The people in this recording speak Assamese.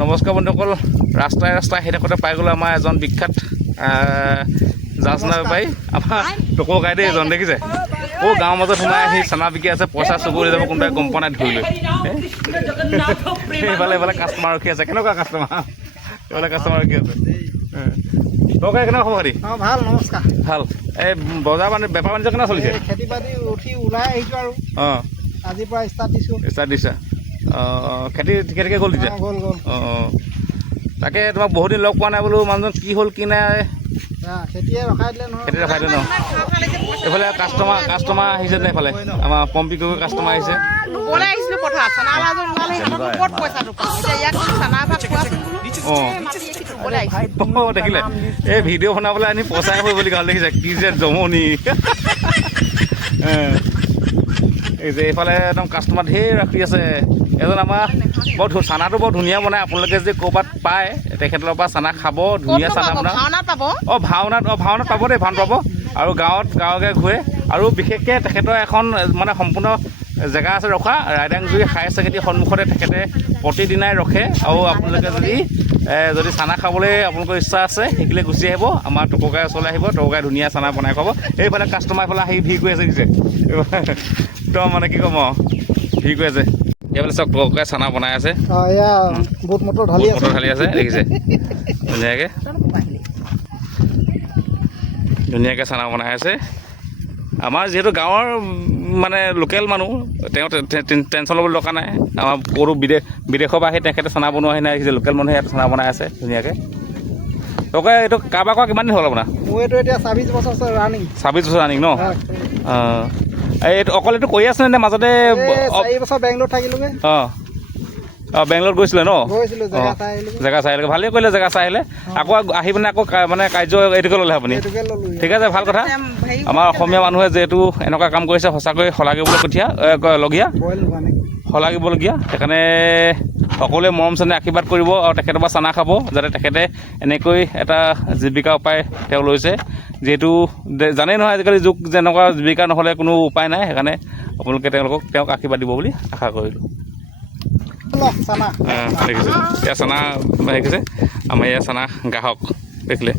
নমস্কাৰ বন্ধুসকল, ৰাস্তাই আহি থাকোঁতে পাই গ'লোঁ আমাৰ এজন বিখ্যাত জাজনা বেপাৰী, আমাৰ টকৌ গাই দেই এজন দেখিছে। গাঁৱৰ মাজত সোমাই আহি চানা বিকি আছে, পইচা চুব লৈ যাব কোনোবাই গম পোৱা নাই ধৰি লৈ। এইফালে কাষ্টমাৰ ৰখি আছে। কেনেকুৱা কাষ্টমাৰ? এইফালে কাষ্টমাৰ ৰখি আছে। টকৌ কেনেকুৱা খবৰ খাতি? ভাল, নমস্কাৰ। ভাল। এই বজাৰ বেপাৰ বাণিজ্য কেনেকুৱা চলিছে? খেতি বাতি উঠি ওলাই আহিছোঁ আৰু আজিৰ পৰা ষ্টাৰ্ট দিছা। খেতি ঠিকে গ'ল তেতিয়া? গ'ল। তাকে তোমাক বহুত দিন লগ পোৱা নাই বোলো, মানুহজন কি হ'ল কি নাই? খেতিয়ে ৰখাই দিলে ন? এইফালে কাষ্টমাৰ আহিছে নে? এইফালে আমাৰ পম্পি গগৈ কাষ্টমাৰ আহিছে। দেখিলে এই ভিডিঅ' বনাবলৈ আনি পইচাই হৈ বুলি গাল দেখিছে, কি যে জমনি। এই যে এইফালে একদম কাষ্টমাৰ ঢেৰ ৰাখি আছে। এজন আমাৰ চানাটো বৰ ধুনীয়া বনায়, আপোনালোকে যদি ক'ৰবাত পায় তেখেতৰ পৰা চানা খাব, ধুনীয়া চানা বনায়। ভাওনাত পাব দেই, ভাওনাত পাব। আৰু গাঁৱে ঘূৰে। আৰু বিশেষকৈ তেখেতৰ এখন মানে সম্পূৰ্ণ জেগা আছে ৰখা, ৰাইদাংজুৰি হায়াৰ ছেকেণ্ডেৰী সন্মুখতে তেখেতে প্ৰতিদিনাই ৰখে। আৰু আপোনালোকে যদি চানা খাবলৈ আপোনালোকৰ ইচ্ছা আছে সেইখিলে গুচি আহিব, আমাৰ টকৌগাই ওচৰলৈ আহিব। টকৌগাই ধুনীয়া চানা বনাই খাব। এইফালে কাষ্টমাৰ এইফালে আহি ভিৰ কৰি আছে দিছে, একদম মানে কি ক'ম আৰু ভিৰ কৰি আছে। এইফালে চব টকৌগাই চানা বনাই আছে, বুট মটৰ ঢালি আছে দেখিছে। ধুনীয়াকৈ চানা বনাই আছে। আমাৰ যিহেতু গাঁৱৰ মানে লোকেল মানুহ, তেওঁ টেনশ্যন ল'বলৈ দৰকাৰ নাই। আমাৰ ক'তো বিদেশৰ পৰা আহি তেখেতে চানা বনোৱাহি নাই, লোকেল মানুহে ইয়াত চানা বনাই আছে ধুনীয়াকৈ। টকৌ এইটো কাৰোবাৰ কৰা কিমান দিন হ'ল আপোনাৰ? মোৰ এইটো এতিয়া 26 বছৰ ৰানিং। 26 বছৰ ৰানিং ন? এইটো অকল এইটো কৰি আছে নে? মাজতে 4 বছৰ বেংগলোৰত থাকিলোগৈ। বেংগলোৰত গৈছিলে ন? জেগা চাই আহিলে। ভালেই কৰিলে জেগা চাই আহিলে। আকৌ আহি পিনে আকৌ মানে কাৰ্য এইটোকে ল'লে আপুনি? ঠিক আছে, ভাল কথা। আমাৰ অসমীয়া মানুহে যিহেতু এনেকুৱা কাম কৰিছে, সঁচাকৈ শলাগিবলগীয়া। সেইকাৰণে সকলোৱে মৰম চেনেহ আশীৰ্বাদ কৰিব আৰু তেখেতৰ পৰা চানা খাব, যাতে তেখেতে এনেকৈ এটা জীৱিকা উপায় তেওঁ লৈছে। যিহেতু জানেই নহয় আজিকালি যুগ, যেনেকুৱা জীৱিকা নহ'লে কোনো উপায় নাই। সেইকাৰণে আপোনালোকে তেওঁক আশীৰ্বাদ দিব বুলি আশা কৰিলোঁ। দেখিছে এয়া চানা দেখিছে, আমাৰ এয়া চানা গ্ৰাহক দেখিলে।